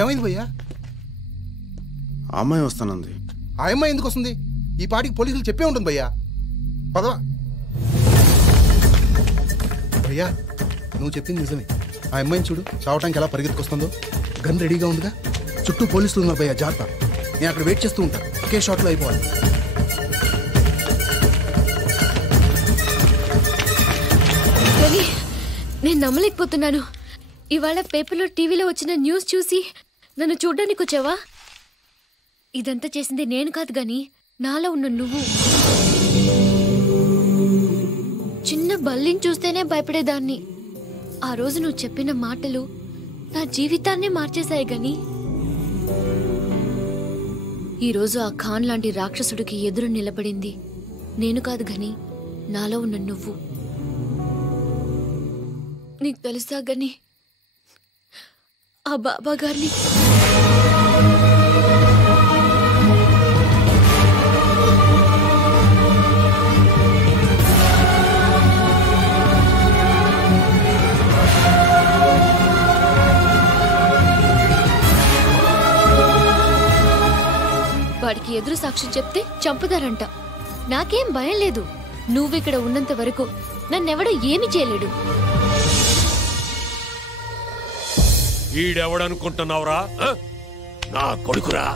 ఏమైంది భయ్యా? ఆ అమ్మాయి వస్తానంది. ఆ అమ్మాయి ఎందుకు వస్తుంది? ఈ పాటికి పోలీసులు చెప్పే ఉంటుంది భయ్యా. పదవా భయ్యా, నువ్వు చెప్పింది నిజమే. ఆ అమ్మాయిని చూడు, చావటానికి ఎలా పరిగెత్తుకొస్తుందో. గన్ రెడీగా ఉందిగా, చుట్టూ పోలీసులు ఉన్నారు భయ్యా, జాగ్రత్త. నేను అక్కడ వెయిట్ చేస్తూ ఉంటా, ఒకే షాట్లో అయిపోవాలి. నేను నమ్మలేకపోతున్నాను. ఇవాళ పేపర్లో టీవీలో వచ్చిన న్యూస్ చూసి నన్ను చూడ్డానికి వచ్చావా? ఇదంతా చేసింది నేను కాదు గాని నాలో ఉన్న నువ్వు. చిన్న బల్లిని చూస్తేనే భయపడేదాన్ని. ఆ రోజు నువ్వు చెప్పిన మాటలు నా జీవితాన్నే మార్చేశాయి గాని ఈరోజు ఆ ఖాన్ లాంటి రాక్షసుడికి ఎదురు నిలబడింది నేను కాదు గాని నాలో ఉన్న నువ్వు. నీకు తెలుసా గని ఆ బాబా గారిని వాడికి ఎదురు సాక్ష్యం చెప్తే చంపుతారంట. నాకేం భయం లేదు. నువ్విక్కడ ఉన్నంత వరకు నన్నెవడో ఏమి చేయలేడు. ఈడెవడనుకుంటున్నావురా? నా కొడుకురా.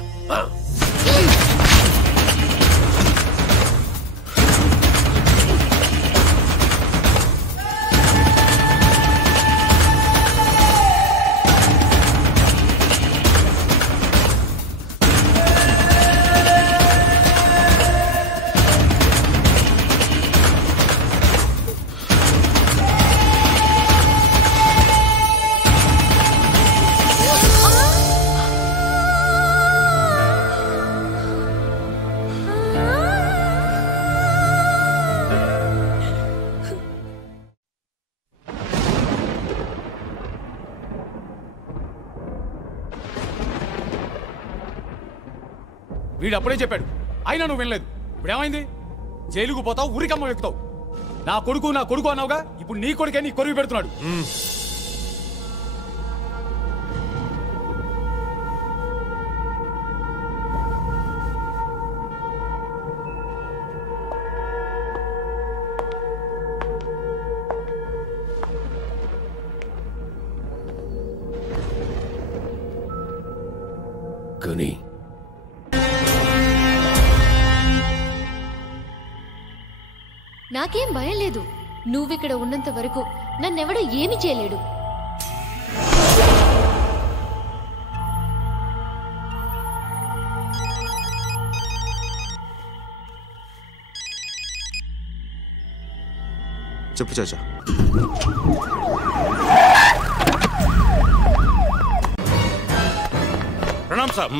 వీడు అప్పుడే చెప్పాడు, అయినా నువ్వు వినలేదు. ఇప్పుడు ఏమైంది? జైలుకు పోతావు, ఊరికమ్మ ఎక్కుతావు. నా కొడుకు అన్నావుగా, ఇప్పుడు నీ కొడుకే నీ కొరువు పెడుతున్నాడు. కానీ నాకేం భయం లేదు. నువ్విక్కడ ఉన్నంత వరకు నన్నెవడో ఏమి చేయలేడు. చెప్పు చాచా. ప్రణామ్ సాబ్.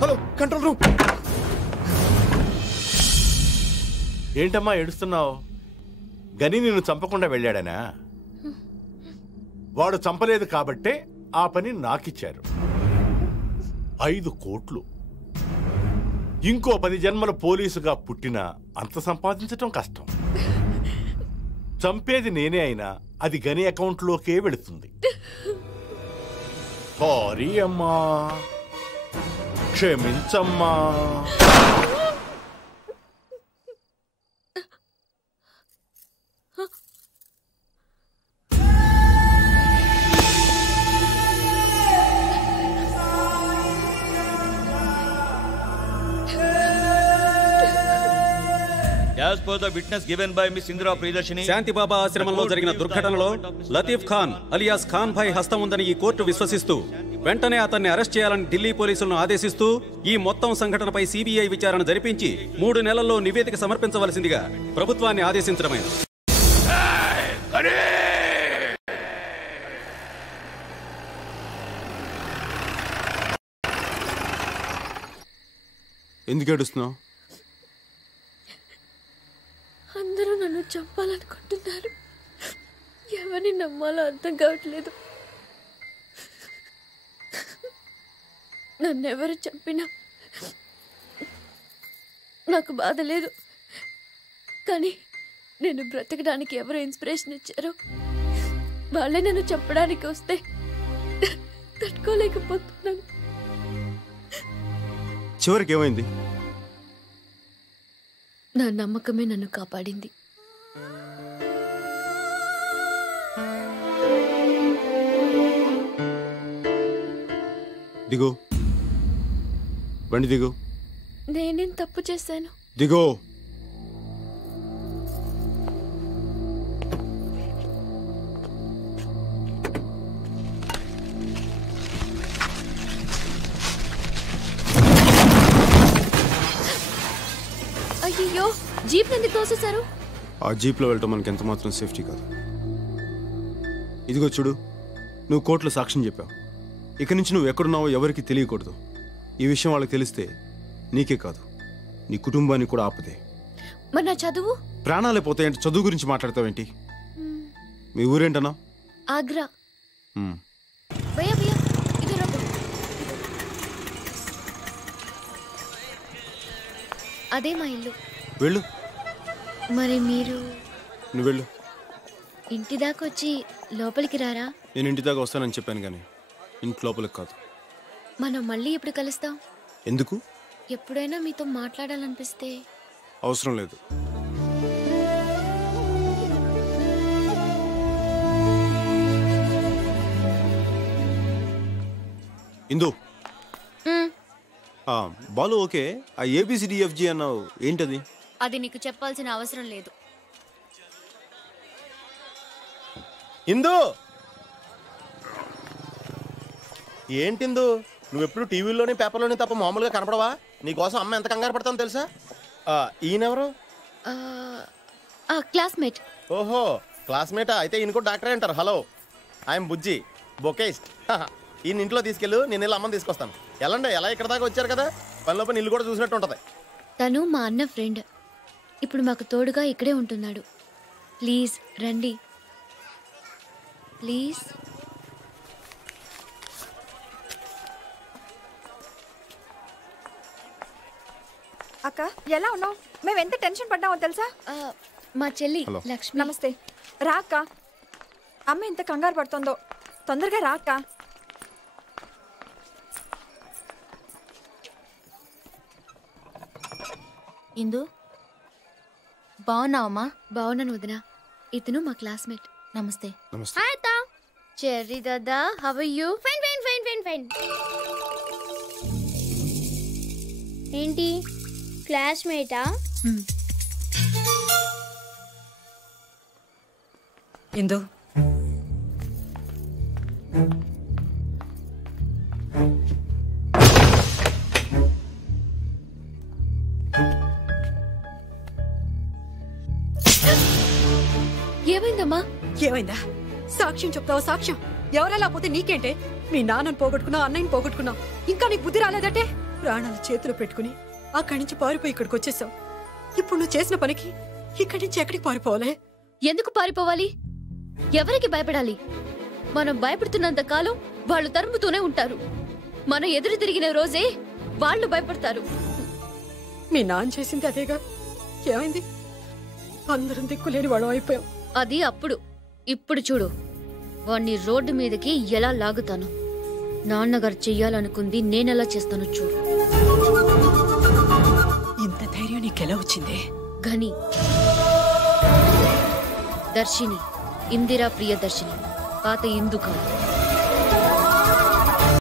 Hello, control room. ఏంటమ్మా ఏడుస్తున్నావు? గని నిన్ను చంపకుండా వెళ్ళాడనా? వాడు చంపలేదు కాబట్టే ఆ పని నాకిచ్చారు. 5 కోట్లు. ఇంకో 10 జన్మల పోలీసుగా పుట్టినా అంత సంపాదించటం కష్టం. చంపేది నేనే అయినా అది గని అకౌంట్లోకే వెళుతుంది. సారీ అమ్మా, క్షమించమ్మా. As per the witness given by Miss Indra Priyadarshini, శాంతిబాబా ఆశ్రమంలో జరిగిన దుర్ఘటనలో లతీఫ్ ఖాన్ అలియాస్ ఖాన్ భాయ్ హస్తం ఉందని ఈ కోర్టు విశ్వసిస్తూ వెంటనే అతన్ని అరెస్ట్ చేయాలని ఢిల్లీ పోలీసులను ఆదేశిస్తూ ఈ మొత్తం సంఘటనపై సిబిఐ విచారణ జరిపించి 3 నెలల్లో నివేదిక సమర్పించవలసిందిగా ప్రభుత్వాన్ని ఆదేశించడమైనది. ఎందుకు ఏడుస్తున్నావు? అందరూ నన్ను చంపాలనుకుంటున్నారు. ఎవరిని నమ్మాలో అర్థం కావట్లేదు. నన్నెవరు చంపినా నాకు బాధ లేదు. కానీ నేను బ్రతకడానికి ఎవరు ఇన్స్పిరేషన్ ఇచ్చారో వాళ్ళే నన్ను చెప్పడానికి వస్తే తట్టుకోలేకపోతున్నాను. చివరికి ఏమైంది? నా నమ్మకమే నన్ను కాపాడింది. దిగు, బండి దిగు. నేనేం తప్పు చేశాను? దిగో. అయ్యో, జీప్ ఎందుకు తోసేశారు? ఆ జీప్లో వెళ్ళటం మనకి ఎంత మాత్రం సేఫ్టీ కాదు. ఇదిగో చూడు, నువ్వు కోర్టులో సాక్ష్యం చెప్పావు. ఇక నుంచి నువ్వు ఎక్కడున్నావో ఎవరికి తెలియకూడదు. ఈ విషయం వాళ్ళకి తెలిస్తే నీకే కాదు, నీ కుటుంబానికి కూడా ఆపదే. మరి నా చదువు? ప్రాణాలే పోతాయంటే చదువు గురించి మాట్లాడతావేంటి? మీ ఊరేంటన్నా? ఆగ్రా. భయ్యా భయ్యా, ఇద్దరు అదే మా ఇల్లు. వెళ్ళు. మరి మీరు? నువ్వు వెళ్ళు. ఇంటి దాకా వచ్చి లోపలికి రారా? నేను ఇంటి దాకా వస్తానని చెప్పాను కానీ ఇంటి లోపలికి కాదు. మనం మళ్ళీ ఎప్పుడు కలుస్తాం? ఎందుకు? ఎప్పుడైనా మీతో మాట్లాడాలనిపిస్తే. అవసరం లేదు. ఇందు, బాలు ఓకే. ఆ ABCDFG అన్నావు, ఏంటది? అది నీకు చెప్పాల్సిన అవసరం లేదు. ఇందు, ఏంటిందు నువ్వెప్పుడు టీవీలోని పేపర్లోని తప్ప మామూలుగా కనపడవా? నీకోసం అమ్మ ఎంత కంగారు పడతాను తెలుసా? ఈయనెవరు? క్లాస్మేట్. ఓహో, క్లాస్మేటా? అయితే ఈయన కూడా డాక్టరే అంటారు. హలో, ఐఎమ్ బుజ్జి, బొకేస్ట్. ఈయన ఇంట్లో తీసుకెళ్ళు, నేను వెళ్ళి అమ్మని తీసుకొస్తాను. ఎలాండి, ఎలా ఇక్కడ దాకా వచ్చారు కదా, పనిలోపల ఇల్లు కూడా చూసినట్టు ఉంటుంది. తను మా అన్న ఫ్రెండ్, ఇప్పుడు మాకు తోడుగా ఇక్కడే ఉంటున్నాడు. ప్లీజ్ రండి, ప్లీజ్. అక్క, ఎలా ఉన్నావు? మేము ఎంత టెన్షన్ పడ్డామో తెలుసా? మా చెల్లి లక్ష్మి. నమస్తే. రా అక్క, అమ్మ ఎంత కంగారు పడుతుందో. తొందరగా రా అక్క. ఇందు, బాగున్నావమ్మా? బాగున్నాను వదిన. ఇతను మా క్లాస్మేట్. నమస్తే. హాయ్ అత్త. చెర్రీ దాదా, how are you? Fine fine fine fine fine. ఏంటి క్లాస్మేటా? ఇందు, ఏమైందమ్మా? ఏమైందా? సాక్ష్యం చెప్తావా? సాక్ష్యం ఎవరెలా పోతే నీకేంటే? మీ నాన్నని పోగొట్టుకున్నావు, అన్నయ్యని పోగొట్టుకున్నావు, ఇంకా నీకు బుద్ధి రాలేదటే? ప్రాణాలు చేతిలో పెట్టుకుని అక్కడి నుంచి పారిపోయి ఇక్కడికి వచ్చేసావు. ఇప్పుడు నువ్వు చేసిన పనికి ఇక్కడి నుంచి ఎక్కడికి పారిపోవాలే? ఎందుకు పారిపోవాలి? ఎవరికి భయపడాలి? మనం భయపడుతున్నంత కాలం వాళ్ళు తరుముతూనే ఉంటారు. మనం ఎదురు తిరిగిన రోజే వాళ్ళు భయపడతారు. మీ నాన్న చేసింది అదేగా. ఏమైంది? అందరం దిక్కులేని వాడు అయిపోయాం. అది అప్పుడు. ఇప్పుడు చూడు, వాణ్ణి రోడ్డు మీదకి ఎలా లాగుతాను. నాన్నగారు చెయ్యాలనుకుంది నేనెలా చేస్తాను చూడు. ఇంత ధైర్యం నీకెలా వచ్చింది? గని, దర్శిని, ఇందిరా ప్రియదర్శిని, పాత ఇందు కాదు.